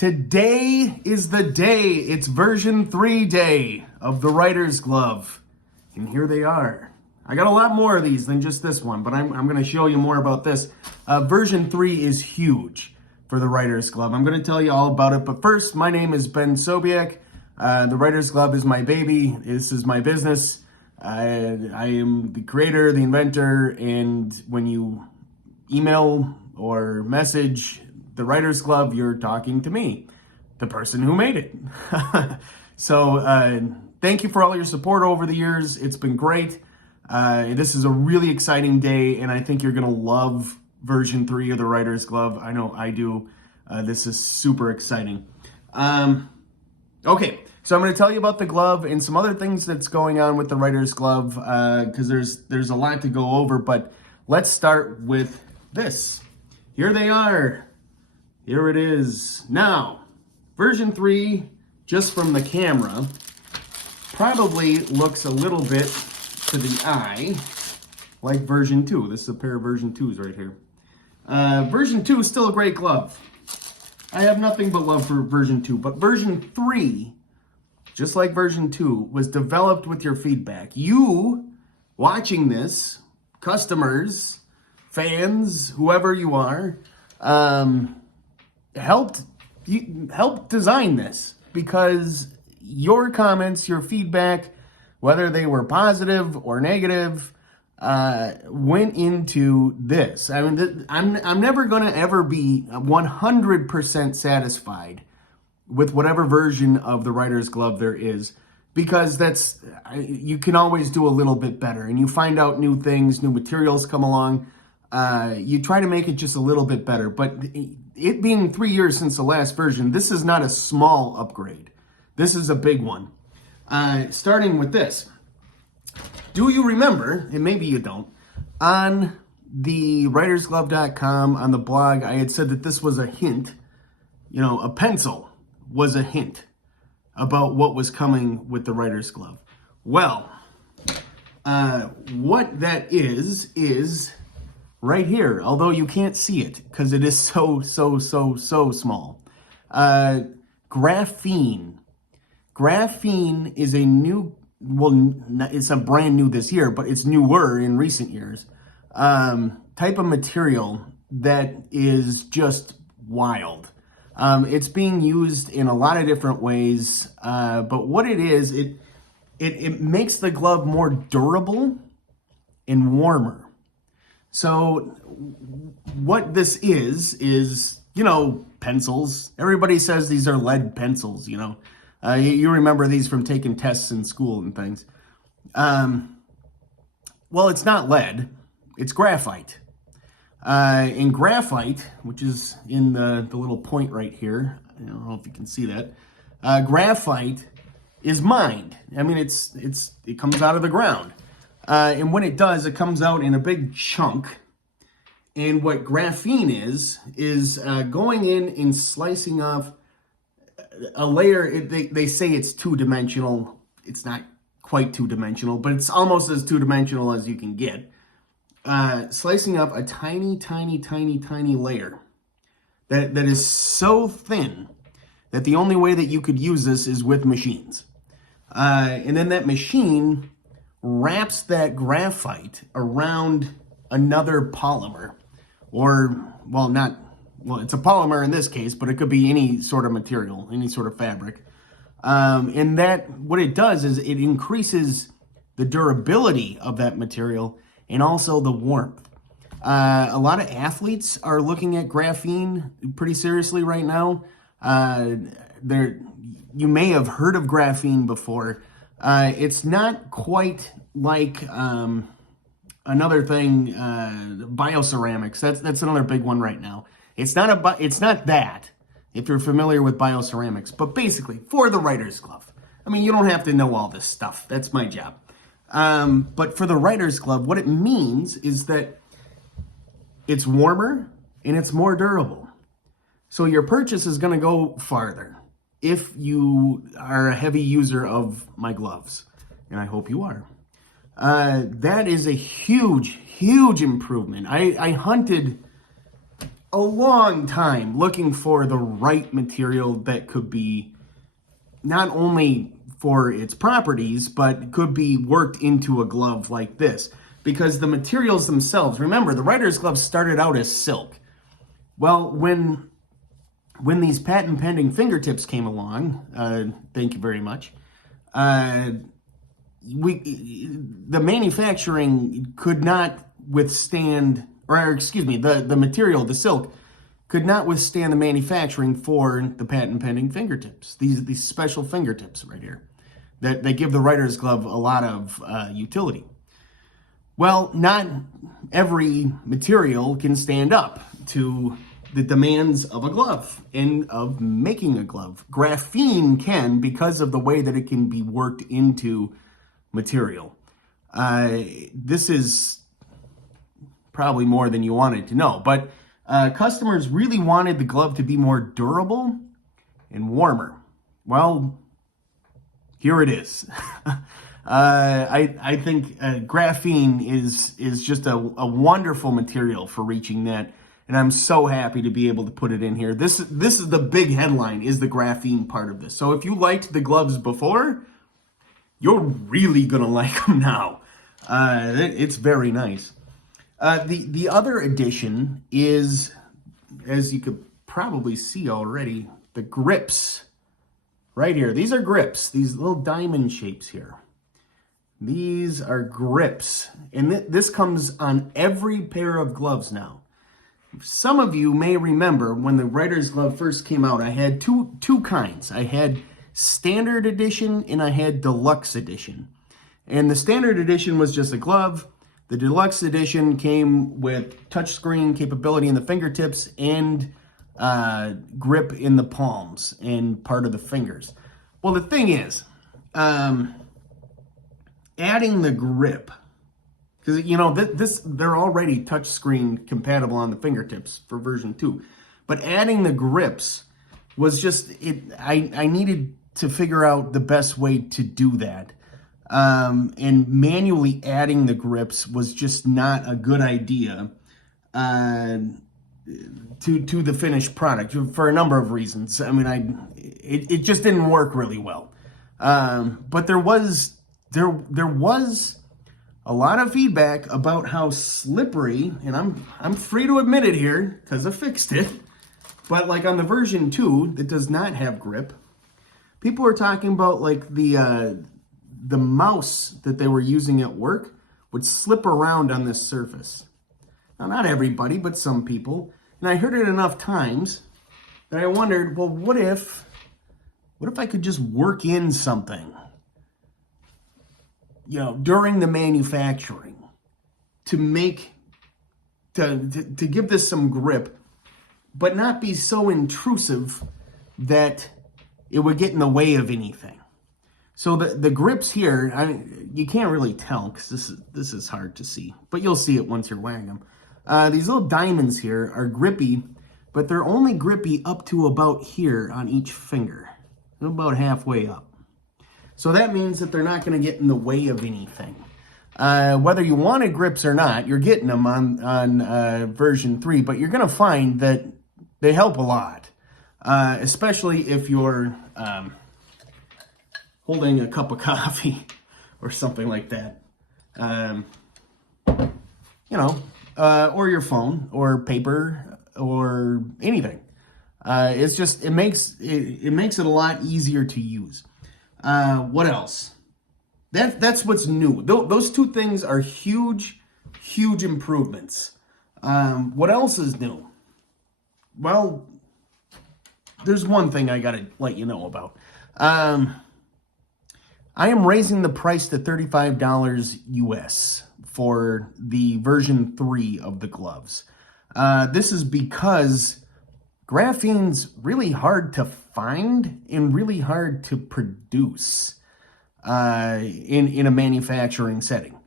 Today is the day. It's version 3 day of the writer's glove. And here they are. I got a lot more of these than just this one, but I'm going to show you more about this. Version 3 is huge for the writer's glove. I'm going to tell you all about it. But first, my name is Ben Sobiek. The writer's glove is my baby. This is my business. I am the creator, the inventor, and when you email or message the writer's glove, you're talking to me, the person who made it. So thank you for all your support over the years. It's been great. This is a really exciting day, and I think you're going to love version 3 of the writer's glove. I know I do. This is super exciting. Okay, so I'm going to tell you about the glove and some other things that's going on with the writer's glove, because there's a lot to go over, but let's start with this. Here they are. Here it is. Now, version 3, just from the camera, probably looks a little bit to the eye like version 2. This is a pair of version 2s right here. Version 2 is still a great glove. I have nothing but love for version 2, but version 3, just like version 2, was developed with your feedback. You watching this, customers, fans, whoever you are, helped design this, because your comments, your feedback, whether they were positive or negative, went into this. I mean, I'm never going to ever be 100% satisfied with whatever version of the writer's glove there is, because you can always do a little bit better, and you find out new things, new materials come along. You try to make it just a little bit better, but it being 3 years since the last version, this is not a small upgrade. This is a big one. Starting with this. Do you remember, and maybe you don't, on the writersglove.com, on the blog, I had said that this was a hint, a pencil was a hint about what was coming with the writer's glove. Well, what that is right here, although you can't see it because it is so small. Graphene. Graphene is a new, it's a brand new this year, but it's newer in recent years, type of material that is just wild. It's being used in a lot of different ways, but what it is, it makes the glove more durable and warmer. So what this is, pencils. Everybody says these are lead pencils, You remember these from taking tests in school and things. Well, it's not lead. It's graphite. And graphite, which is in the little point right here, I don't know if you can see that. Graphite is mined. I mean, it comes out of the ground. And when it does, it comes out in a big chunk. And what graphene is going in and slicing off a layer. They say it's two-dimensional. It's not quite two-dimensional, but it's almost as two-dimensional as you can get. Slicing up a tiny layer that is so thin that the only way that you could use this is with machines. And then that machine wraps that graphite around another polymer, it's a polymer in this case, but it could be any sort of material, any sort of fabric. And what it does is it increases the durability of that material and also the warmth. A lot of athletes are looking at graphene pretty seriously right now. You may have heard of graphene before. It's not quite like another thing, bioceramics. That's another big one right now. It's not that, if you're familiar with bioceramics, but basically for the writer's glove. I mean, you don't have to know all this stuff. That's my job. But for the writer's glove, what it means is that it's warmer and it's more durable. So your purchase is going to go farther if you are a heavy user of my gloves, and I hope you are. That is a huge improvement. I hunted a long time looking for the right material that could be not only for its properties, but could be worked into a glove like this. Because the materials themselves, remember, the writer's glove started out as silk. Well, when these patent pending fingertips came along, thank you very much, the manufacturing could not withstand, or excuse me, the material, the silk, could not withstand the manufacturing for the patent pending fingertips. These special fingertips right here that give the writer's glove a lot of utility. Well, not every material can stand up to the demands of a glove and of making a glove. Graphene can, because of the way that it can be worked into material. This is probably more than you wanted to know, but customers really wanted the glove to be more durable and warmer. Well, here it is. I think graphene is just a wonderful material for reaching that, and I'm so happy to be able to put it in here. This is the big headline, is the graphene part of this. So if you liked the gloves before, you're really gonna like them now. It's very nice. The other addition is, as you could probably see already, the grips right here. These are grips, these little diamond shapes here. These are grips, and this comes on every pair of gloves now. Some of you may remember when the writer's glove first came out, I had two kinds. I had standard edition and I had deluxe edition. And the standard edition was just a glove. The deluxe edition came with touchscreen capability in the fingertips and grip in the palms and part of the fingers. Well, the thing is, adding the grip, because they're already touchscreen compatible on the fingertips for version 2, but adding the grips was just I needed to figure out the best way to do that, and manually adding the grips was just not a good idea to the finished product for a number of reasons. I mean, it just didn't work really well, but there was a lot of feedback about how slippery, and I'm free to admit it here because I fixed it, but like on the version 2 that does not have grip, people were talking about like the mouse that they were using at work would slip around on this surface. Now, not everybody, but some people, and I heard it enough times that I wondered, well, what if I could just work in something, during the manufacturing to give this some grip, but not be so intrusive that it would get in the way of anything. So the grips here, you can't really tell because this is hard to see, but you'll see it once you're wearing them. These little diamonds here are grippy, but they're only grippy up to about here on each finger, about halfway up. So that means that they're not going to get in the way of anything. Whether you wanted grips or not, you're getting them on version 3, but you're going to find that they help a lot, especially if you're holding a cup of coffee or something like that, or your phone or paper or anything. It makes it a lot easier to use. What else? That's what's new. Those two things are huge improvements. What else is new? Well, there's one thing I gotta let you know about. I am raising the price to $35 US for the version 3 of the gloves. This is because graphene's really hard to find and really hard to produce in a manufacturing setting.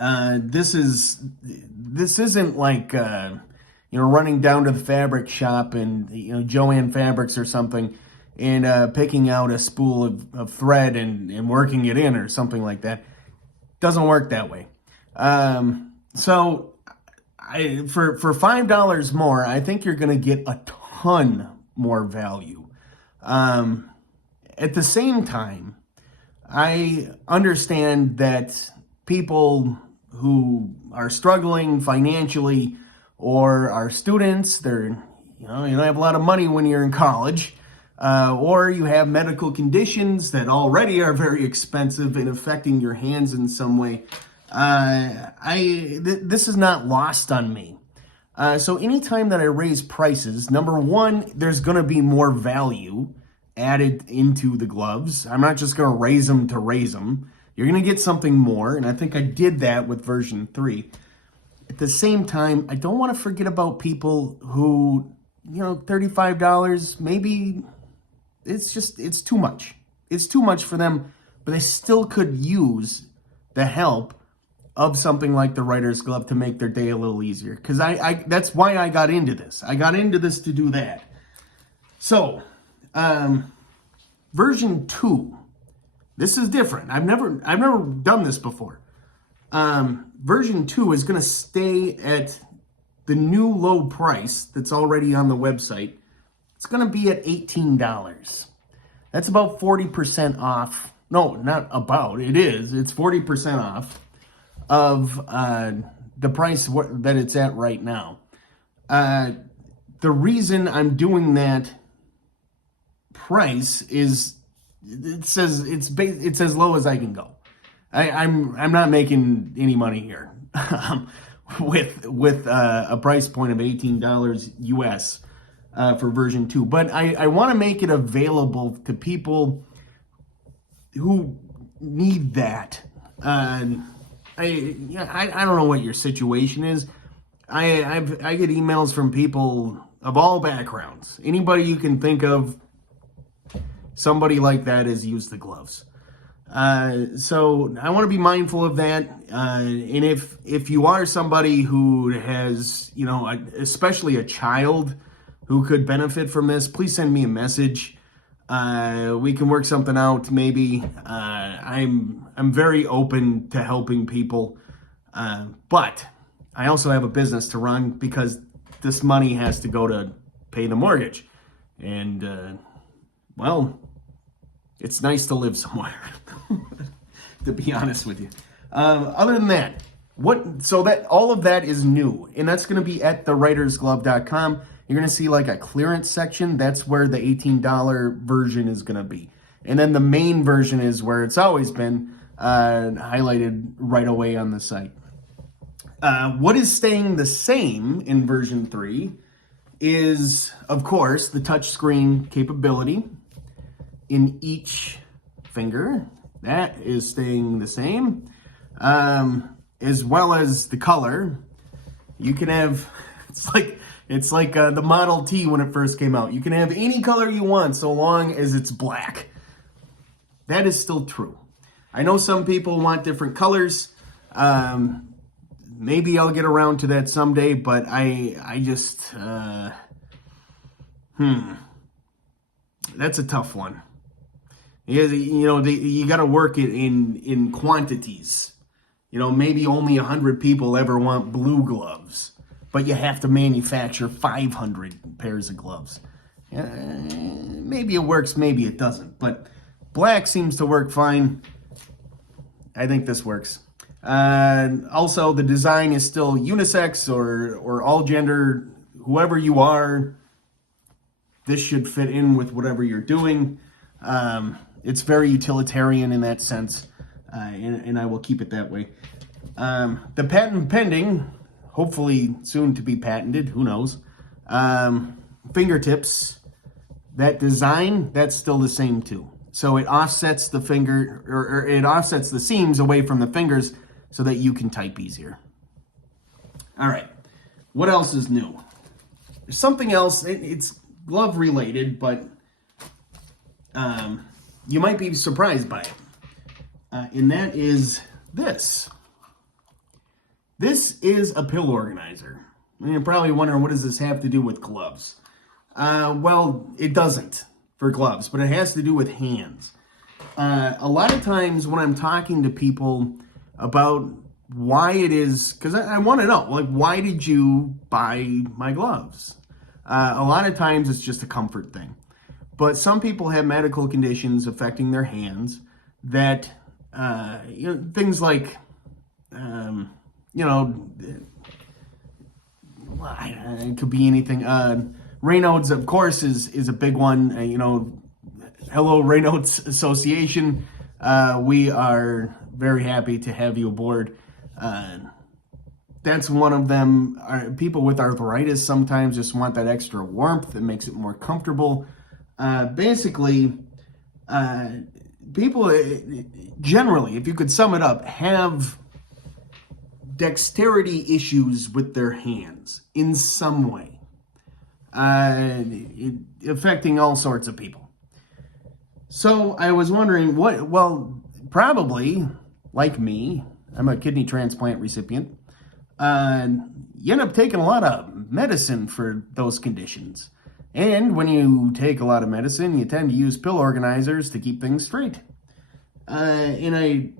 This isn't like running down to the fabric shop and Joann Fabrics or something and picking out a spool of thread and working it in or something like that. Doesn't work that way. So for $5 more, I think you're going to get a ton more value. At the same time, I understand that people who are struggling financially or are students, you don't have a lot of money when you're in college, or you have medical conditions that already are very expensive and affecting your hands in some way. This is not lost on me. So anytime that I raise prices, number one, there's going to be more value added into the gloves. I'm not just going to raise them. You're going to get something more, and I think I did that with version 3. At the same time, I don't want to forget about people who, $35, maybe it's too much. It's too much for them, but they still could use the help of something like the writer's glove to make their day a little easier. Because that's why I got into this. I got into this to do that. So, version 2. This is different. I've never done this before. Version 2 is going to stay at the new low price that's already on the website. It's going to be at $18. That's about 40% off. No, not about. It is. It's 40% off of the price that it's at right now. The reason I'm doing that price is it says it's as low as I can go. I'm not making any money here with a price point of $18 US for version 2. But I want to make it available to people who need that. I don't know what your situation is. I get emails from people of all backgrounds. Anybody you can think of, somebody like that has used the gloves. So I want to be mindful of that. And if you are somebody who has, especially a child who could benefit from this, please send me a message. We can work something out. Maybe. I'm very open to helping people. But I also have a business to run because this money has to go to pay the mortgage. And, it's nice to live somewhere, to be honest with you. Other than that, all of that is new, and that's going to be at thewritersglove.com. You're going to see like a clearance section. That's where the $18 version is going to be. And then the main version is where it's always been, highlighted right away on the site. What is staying the same in version 3 is, of course, the touchscreen capability in each finger. That is staying the same, as well as the color. You can have, it's like the Model T when it first came out. You can have any color you want so long as it's black. That is still true. I know some people want different colors. Maybe I'll get around to that someday, but I just, that's a tough one. You got to work it in quantities. Maybe only 100 people ever want blue gloves, but you have to manufacture 500 pairs of gloves. Maybe it works, maybe it doesn't, but black seems to work fine. I think this works. Also, the design is still unisex or all gender, whoever you are. This should fit in with whatever you're doing. It's very utilitarian in that sense, and I will keep it that way. The patent pending, hopefully soon to be patented, who knows. Fingertips, that design, that's still the same too. So it offsets the finger, or it offsets the seams away from the fingers so that you can type easier. All right, what else is new? There's something else, it's glove related, but you might be surprised by it. And that is this. This is a pill organizer. And you're probably wondering, what does this have to do with gloves? Well, it doesn't for gloves, but it has to do with hands. A lot of times when I'm talking to people about why it is, because I want to know, like, why did you buy my gloves? A lot of times it's just a comfort thing. But some people have medical conditions affecting their hands that, things like, it could be anything. Raynaud's, of course, is a big one. Hello, Raynaud's Association. We are very happy to have you aboard. That's one of them. People with arthritis sometimes just want that extra warmth that makes it more comfortable. Basically, people generally, if you could sum it up, have dexterity issues with their hands in some way, affecting all sorts of people. So I was wondering probably like me, I'm a kidney transplant recipient. You end up taking a lot of medicine for those conditions. And when you take a lot of medicine, you tend to use pill organizers to keep things straight. And I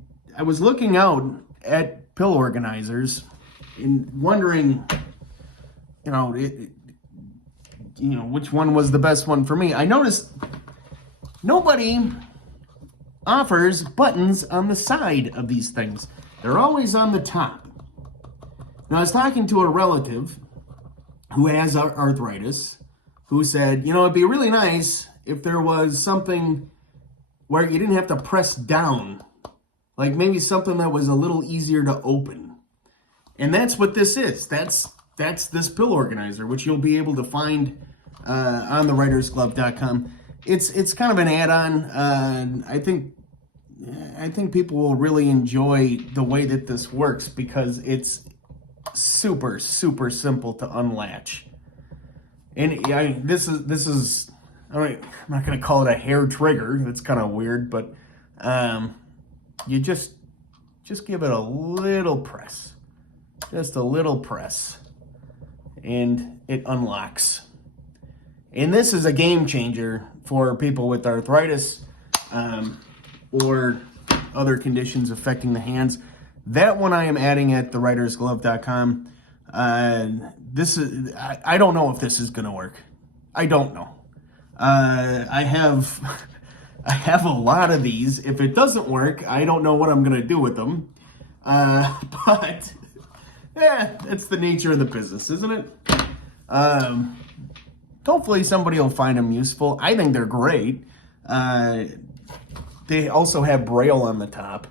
was looking out at pill organizers and wondering, which one was the best one for me. I noticed nobody offers buttons on the side of these things. They're always on the top. Now, I was talking to a relative who has arthritis, who said, it'd be really nice if there was something where you didn't have to press down, like maybe something that was a little easier to open. And that's what this is. That's this pill organizer, which you'll be able to find on the writersglove.com. It's kind of an add-on. I think people will really enjoy the way that this works because it's super, super simple to unlatch. And this is I'm not going to call it a hair trigger. That's kind of weird, but you just give it a little press. Just a little press. And it unlocks. And this is a game changer for people with arthritis or other conditions affecting the hands. That one I am adding at thewritersglove.com. I don't know if this is going to work. I don't know. I have a lot of these. If it doesn't work, I don't know what I'm going to do with them. But that's the nature of the business, isn't it? Hopefully somebody will find them useful. I think they're great. They also have Braille on the top.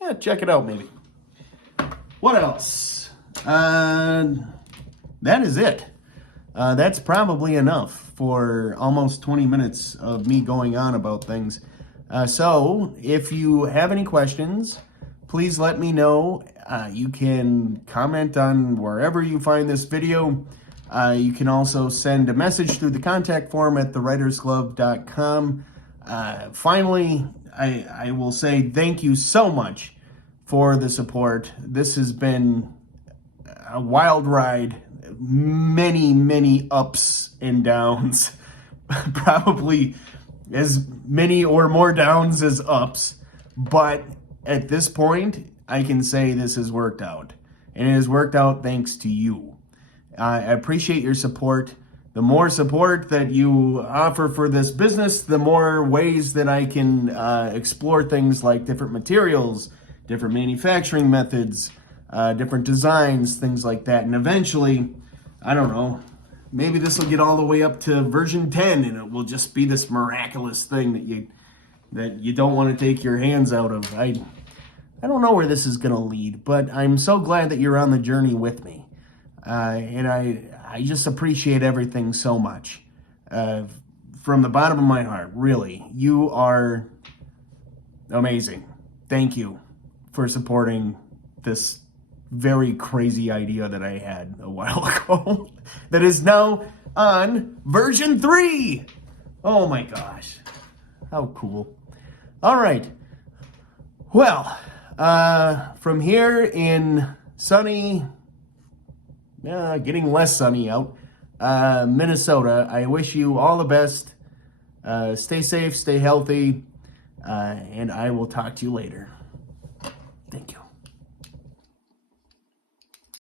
Yeah, check it out maybe. What else? That is it. That's probably enough for almost 20 minutes of me going on about things. So if you have any questions, please let me know. You can comment on wherever you find this video. You can also send a message through the contact form at thewritersglove.com. Finally, I will say thank you so much for the support. This has been a wild ride, many, many ups and downs, probably as many or more downs as ups. But at this point, I can say this has worked out. And it has worked out thanks to you. I appreciate your support. The more support that you offer for this business, the more ways that I can explore things like different materials, different manufacturing methods, different designs, things like that. And eventually, I don't know, maybe this will get all the way up to version 10 and it will just be this miraculous thing that you don't want to take your hands out of. I don't know where this is going to lead, but I'm so glad that you're on the journey with me. And I just appreciate everything so much. From the bottom of my heart, really. You are amazing. Thank you for supporting this very crazy idea that I had a while ago that is now on version 3. Oh my gosh. How cool. All right. Well, from here in sunny, getting less sunny out, Minnesota, I wish you all the best. Stay safe, stay healthy, and I will talk to you later. Thank you.